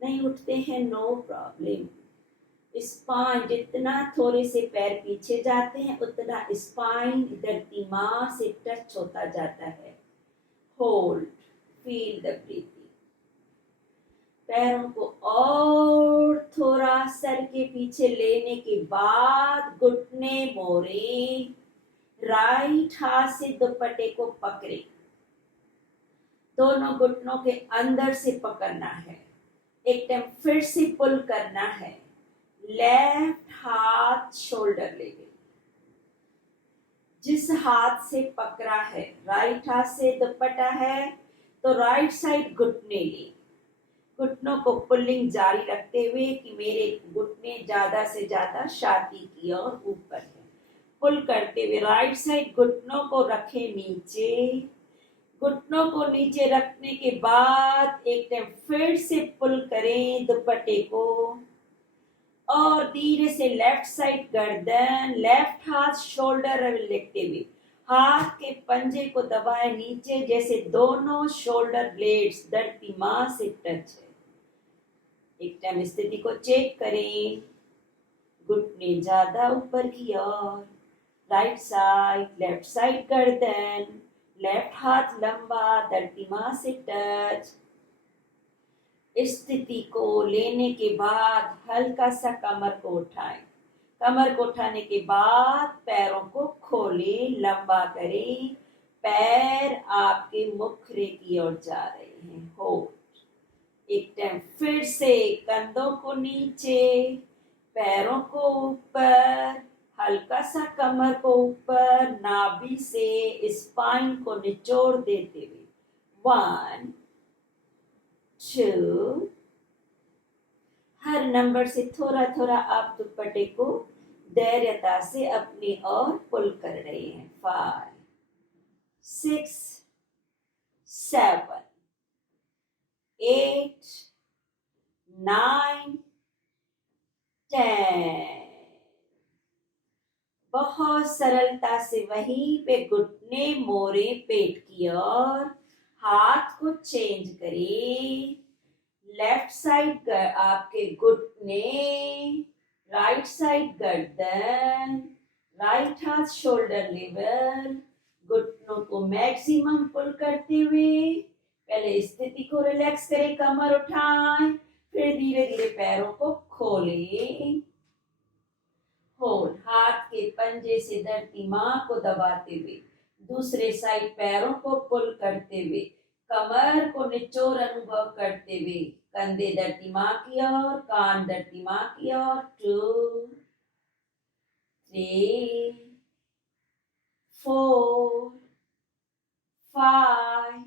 नहीं उठते हैं नो प्रॉब्लम। स्पाइन जितना थोड़े से पैर पीछे जाते हैं उतना स्पाइन इधर दिमाग से टच होता जाता है। Hold, feel the breathing. पैरों को और थोड़ा सर के पीछे लेने के बाद घुटने मोड़े, राइट हाथ से दुपट्टे को पकड़े, दोनों घुटनों के अंदर से पकड़ना है। एक टाइम फिर से पुल करना है, लेफ्ट हाथ शोल्डर लेवल, जिस हाथ से पकड़ा है राइट हाथ से दुपट्टा है तो राइट साइड घुटने ले, घुटनों को पुलिंग जारी रखते हुए कि मेरे घुटने ज्यादा से ज्यादा छाती की ओर ऊपर है। पुल करते हुए राइट साइड घुटनों को रखें नीचे, घुटनों को नीचे रखने के बाद एक टाइम फिर से पुल करें दुपट्टे को और धीरे से लेफ्ट साइड गर्दन, लेफ्ट हाथ शोल्डर लेते हुए हाथ के पंजे को दबाए नीचे, जैसे दोनों शोल्डर ब्लेड्स धरती मां से टच है। एक टाइम स्थिति को चेक करें, घुटने ज्यादा ऊपर की ओर, राइट साइड, लेफ्ट साइड गर्दन, लेफ्ट हाथ लंबा धरती मां से टच। स्थिति को लेने के बाद हल्का सा कमर को उठाएं, कमर को उठाने के बाद पैरों को खोलें, लंबा करें, पैर आपके मुखरे की ओर जा रहे हैं। हो एक टाइम फिर से कंधों को नीचे, पैरों को ऊपर, हल्का सा कमर को ऊपर, नाभि से स्पाइन को निचोड़ देते हुए 1 2, हर नंबर से थोड़ा थोड़ा आप दुपट्टे को धैर्यता से अपनी ओर पुल कर रहे हैं। 5 6 7 8 9 10। बहुत सरलता से वहीं पे घुटने मोड़े पेट की ओर, हाथ को चेंज करें, लेफ्ट साइड आपके घुटने, राइट साइड गर्दन, राइट हाथ शोल्डर लेवल, घुटनों को मैक्सिमम पुल करते हुए पहले स्थिति को रिलैक्स करें, कमर उठाएं, फिर धीरे धीरे पैरों को खोलें। होल्ड, हाथ के पंजे से धरती मां को दबाते हुए दूसरे साइड पैरों को पुल करते हुए, कमर को निचोड़ अनुभव करते हुए, कंधे धरती मां की ओर, कान धरती मां की ओर। 2 3 4 5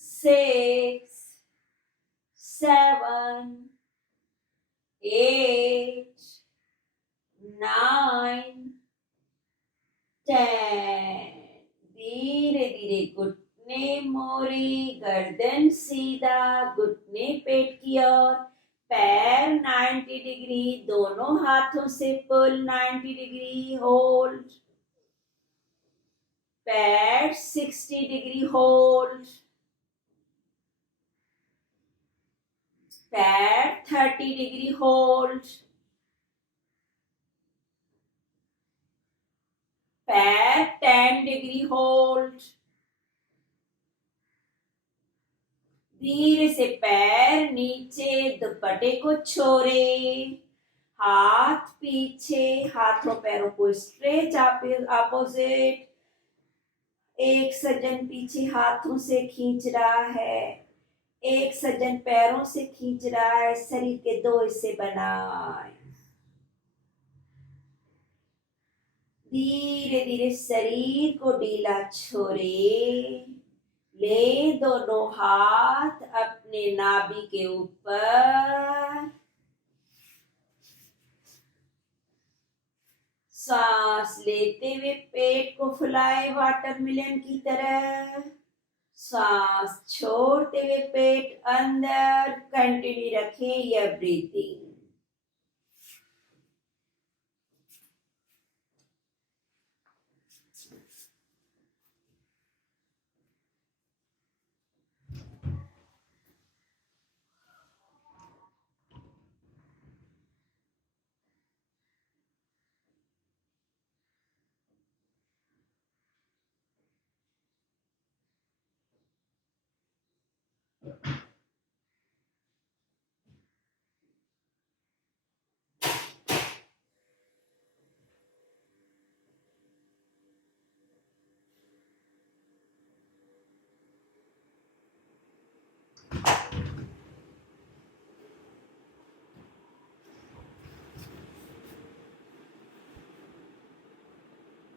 6 7 8 9 10। धीरे धीरे घुटने मोड़े, गर्दन सीधा, घुटने पेट की ओर, पैर 90 डिग्री, दोनों हाथों से पुल 90 डिग्री होल्ड, पैर 60 डिग्री होल्ड, पैर 30 डिग्री होल्ड, पैर 10 डिग्री होल्ड, धीरे से पैर नीचे, दुपट्टे को छोड़े, हाथ पीछे, हाथों पैरों को स्ट्रेच अपोजिट, एक सज्जन पीछे हाथों से खींच रहा है, एक सज्जन पैरों से खींच रहा है, शरीर के दो हिस्से बनाए, धीरे धीरे शरीर को ढीला छोड़े, ले दोनों हाथ अपने नाभि के ऊपर, सांस लेते हुए पेट को फुलाए वाटरमेलन की तरह, सांस छोड़ते हुए पेट अंदर, कंटिन्यू रखें यह ब्रीथिंग।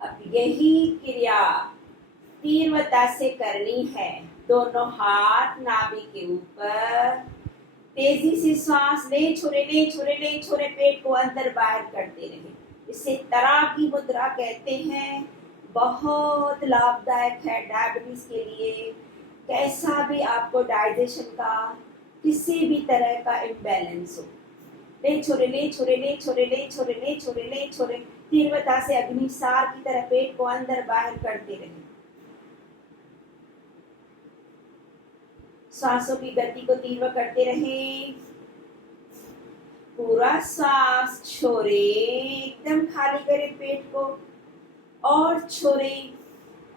अब यही क्रिया तीव्रता से करनी है, दोनों हाथ नाभि के ऊपर, तेजी से श्वास ले छोड़े, ले छोड़े, ले छोड़े, पेट को अंदर बाहर करते रहे, इसे तरा की मुद्रा कहते हैं, बहुत लाभदायक है डायबिटीज के लिए, कैसा भी आपको डाइजेशन का किसी भी तरह का इम्बैलेंस हो, ले छोड़े, ले छोड़े, ले छोड़े, ले छोड़े, ले छोड़े, ले छोड़े, तीव्रता से अग्निसार की तरह पेट को अंदर बाहर करते रहे, सांसों की गति को तीव्र करते रहे, पूरा सांस छोड़े, एकदम खाली करें पेट को, और छोड़े,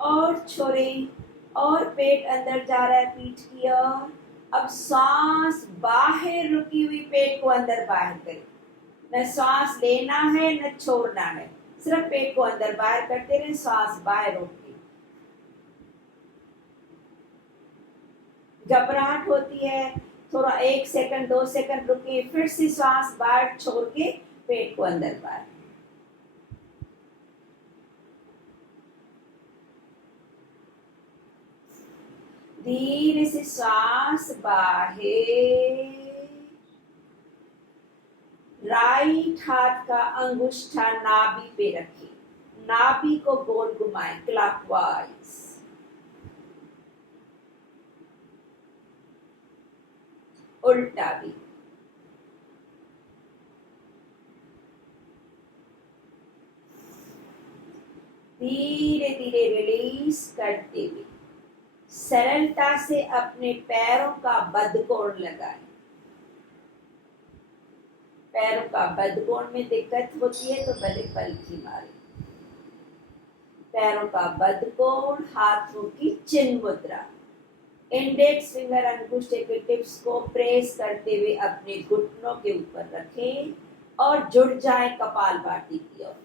और छोड़े, और पेट अंदर जा रहा है पीठ की ओर, अब सांस बाहर रुकी हुई पेट को अंदर बाहर करें, न सांस लेना है न छोड़ना है, सिर्फ पेट को अंदर बाहर करते रहे, सांस बाहर रोक के, घबराहट होती है थोड़ा 1 सेकंड 2 सेकंड रुके, फिर से सांस बाहर छोड़ के पेट को अंदर बाहर, धीरे से सांस बाहर, राइट हाथ का अंगूठा नाभि पे रखें, नाभि को गोल घुमाएं क्लॉकवाइज, उल्टा भी, धीरे धीरे रिलीज करते हुए सरलता से अपने पैरों का बदकोण लगाएं, पैरों का बदकोण में दिक्कत होती है तो भले पलकी मारें, पैरों का बदकोण, हाथों की चिन्ह मुद्रा, इंडेक्स फिंगर अंगूठे के टिप्स को प्रेस करते हुए अपने घुटनों के ऊपर रखें और जुड़ जाए कपालभाति की ओर,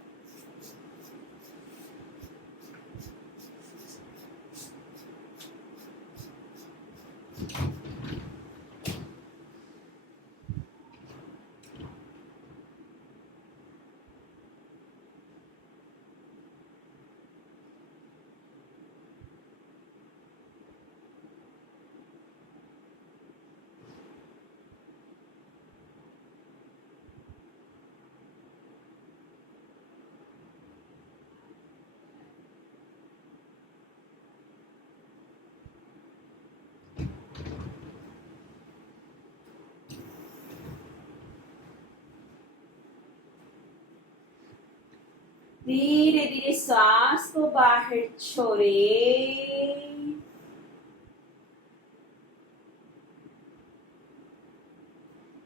धीरे धीरे सांस को बाहर छोड़े।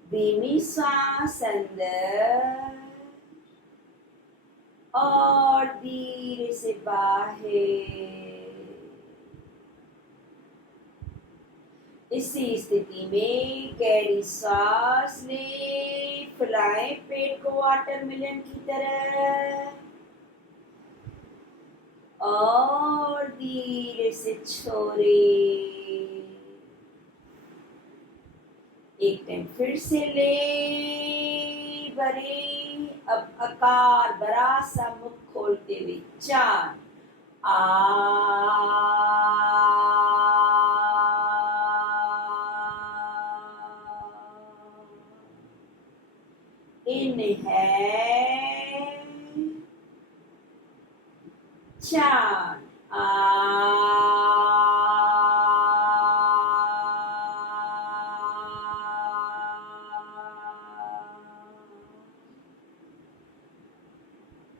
धीमी सांस अंदर और धीरे से बाहर। इसी स्थिति में गहरी सांस ले, फुलाएं पेट को वाटरमेलन की तरह और धीरे से छोड़े। एक टाइम फिर से ले, भरे। अब आकार बड़ा सा मुख खोलते हुए 4 इनहेल 4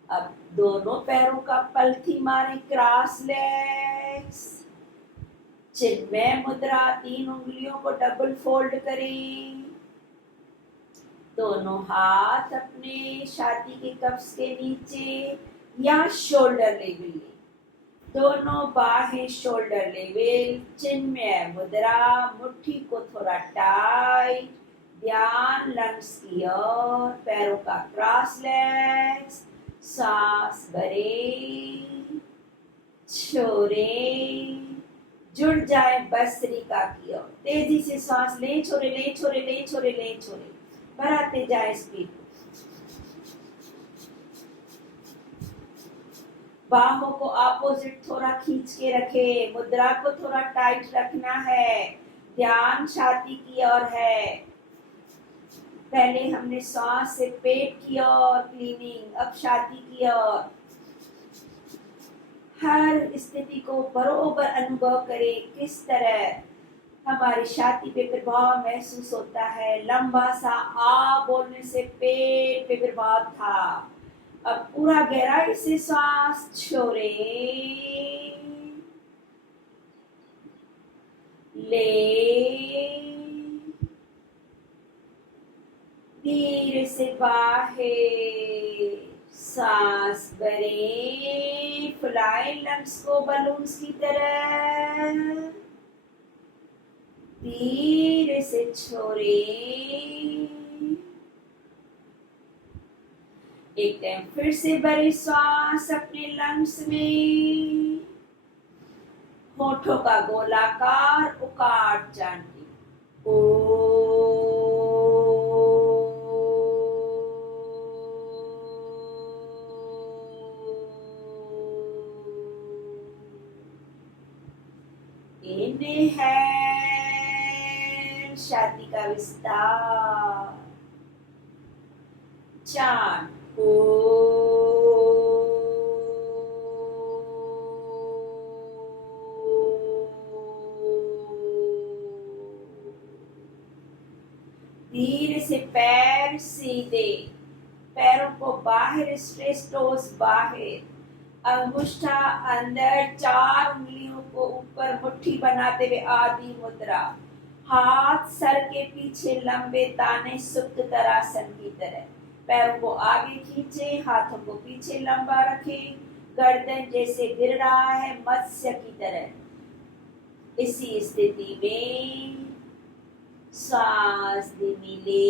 अब दोनों पैरों का पलथी मारे, क्रॉस लेग्स। चिन्मय मुद्रा, 3 उंगलियों को डबल फोल्ड करें। दोनों हाथ अपने छाती के कफ्स के नीचे या शोल्डर लेवल। दोनों बाहें शोल्डर लेवल। चिन्मय मुद्रा, मुट्ठी को थोड़ा टाइट। ध्यान लंग्स की ओर, पैरों का क्रॉस लेग्स। सांस भरे, छोड़े, जुड़ जाए भस्त्रिका की ओर। तेजी से सांस ले, छोड़े, ले, छोड़े, ले, छोड़े, ले, छोड़े, बढ़ाते जाए स्पीड। बाहों को अपोजिट थोड़ा खींच के रखे। मुद्रा को थोड़ा टाइट रखना है। ध्यान छाती की ओर है। पहले हमने सांस से पेट की ओर क्लीनिंग, अब छाती की ओर। हर स्थिति को बरोबर अनुभव करें, किस तरह हमारी छाती पे प्रभाव महसूस होता है। लंबा सा आ बोलने से पेट पे प्रभाव था। अब पूरा गहराई से सांस छोड़े, ले, धीरे से बाहर। सांस भरे, फुलाए लंग्स को बलून्स की तरह। धीरे से छोड़े। एक टाइम फिर से भरे सांस अपने लंग्स में। होठों का गोलाकार उकार चांटी। ओ इनहेल, छाती का विस्तार। चांट धीरे से पैर सीधे, पैरों को बाहर, स्ट्रेच टोस बाहर, अंगुष्ठा अंदर, 4 उंगलियों को ऊपर मुट्ठी बनाते हुए आदि मुद्रा। हाथ सर के पीछे लंबे ताने, सुप्त तरासन की तरह। पैरों को आगे खींचे, हाथों को पीछे लंबा रखें। गर्दन जैसे गिर रहा है, मत्स्य की तरह। इसी स्थिति में सांस धीमी ले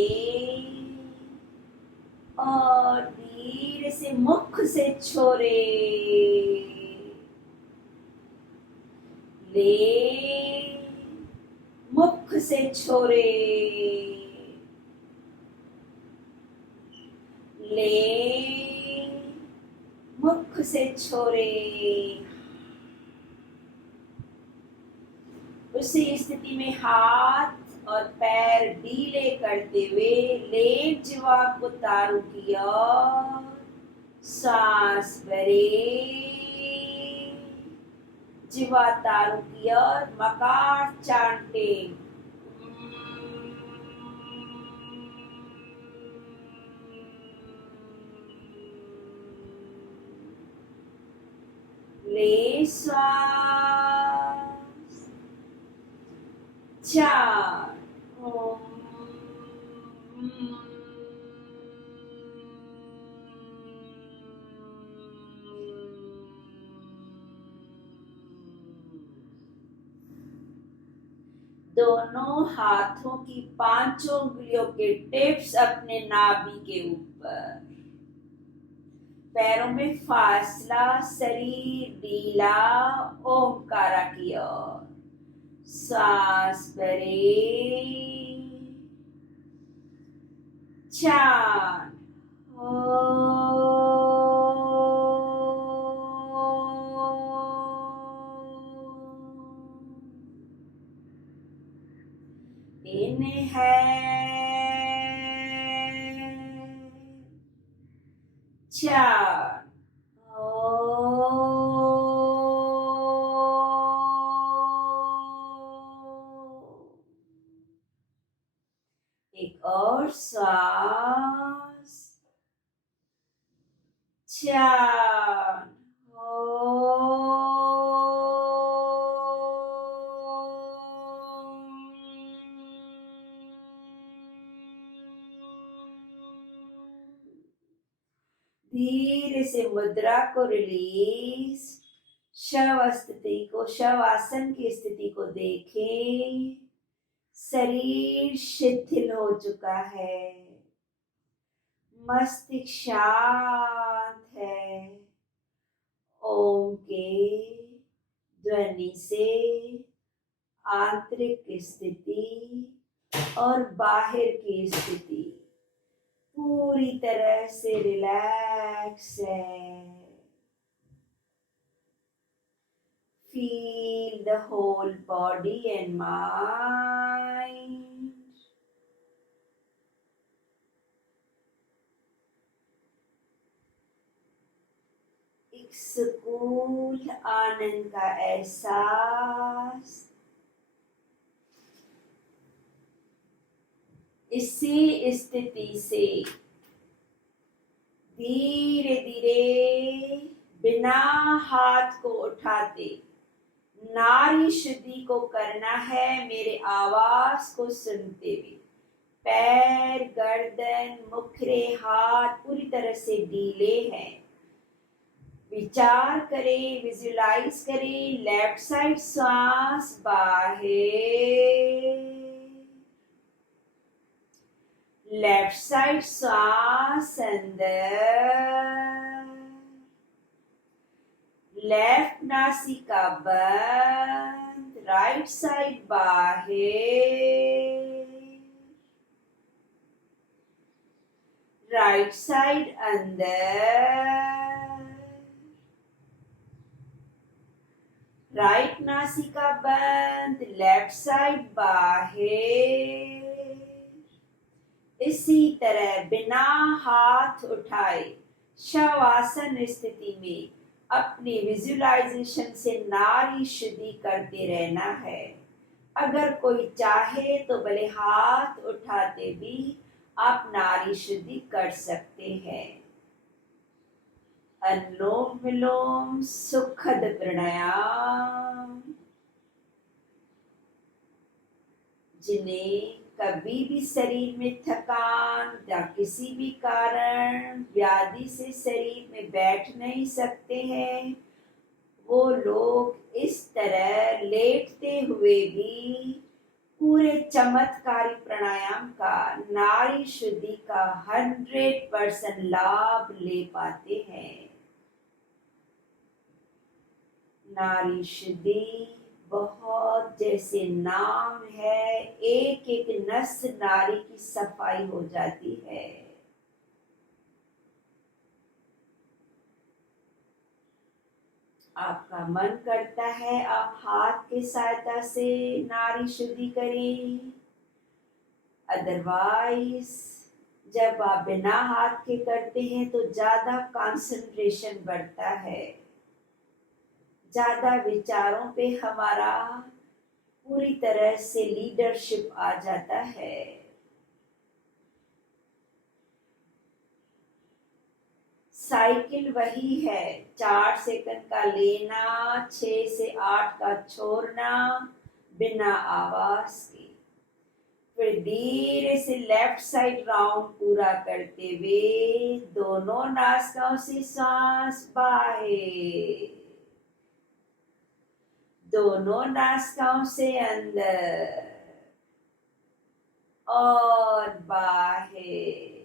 और धीरे से मुख से छोड़े। ले, मुख से छोड़े। ले, मुख से छोड़े। उसी स्थिति में हाथ और पैर ढीले करते हुए लेट जीवा को तारू की ओर। सांस भरे, जीवा तारू की ओर, मकार चांटिंग। ले श्वास, 4, दोनों हाथों की 5 उंगलियों के टिप्स अपने नाभि के ऊपर, पैरों में फासला, शरीर ढीला, ओमकारा की ओर। सांस भरे, 4, Inhale, 4, एक और श्वास, 4, धीरे से मुद्रा को रिलीज, शव आसन की स्थिति को देखें। शरीर शिथिल हो चुका है, मस्तिष्क शांत है। ओम के ध्वनि से आंतरिक स्थिति और बाहर की स्थिति पूरी तरह से रिलैक्स है। Feel the whole body and mind. एक सुकून आनंद का एहसास। इसी स्थिति से धीरे धीरे बिना हाथ को उठाते नाड़ी शुद्धि को करना है। मेरे आवाज को सुनते हुए पैर, गर्दन, मुखरे, हाथ पूरी तरह से ढीले हैं। विचार करें, विजुलाइज करें, लेफ्ट साइड श्वास बाहर, लेफ्ट साइड श्वास अंदर, लेफ्ट नासिका बंद, राइट साइड बाहर, राइट साइड अंदर, राइट नासिका बंद, लेफ्ट साइड बाहर। इसी तरह बिना हाथ उठाए शवासन स्थिति में अपनी विजुअलाइजेशन से नाड़ी शुद्धि करते रहना है। अगर कोई चाहे तो भले हाथ उठाते भी आप नाड़ी शुद्धि कर सकते हैं। अनुलोम विलोम सुखद प्राणायाम। जिन्हें कभी भी शरीर में थकान या किसी भी कारण व्याधि से शरीर में बैठ नहीं सकते हैं, वो लोग इस तरह लेटते हुए भी पूरे चमत्कारी प्राणायाम का, नाड़ी शुद्धि का 100% लाभ ले पाते हैं। नाड़ी शुद्धि बहुत जैसे नाम है, एक एक नस नाड़ी की सफाई हो जाती है। आपका मन करता है आप हाथ की सहायता से नाड़ी शुद्धि करें, अदरवाइज जब आप बिना हाथ के करते हैं तो ज्यादा कंसंट्रेशन बढ़ता है, ज्यादा विचारों पे हमारा पूरी तरह से लीडरशिप आ जाता है। साइकिल वही है, 4 सेकंड का लेना, 6 से 8 का छोड़ना बिना आवाज के। फिर धीरे से लेफ्ट साइड राउंड पूरा करते हुए दोनों नासिकाओं से सांस बाहर, दोनों नासिकाओं से अंदर और बाहर।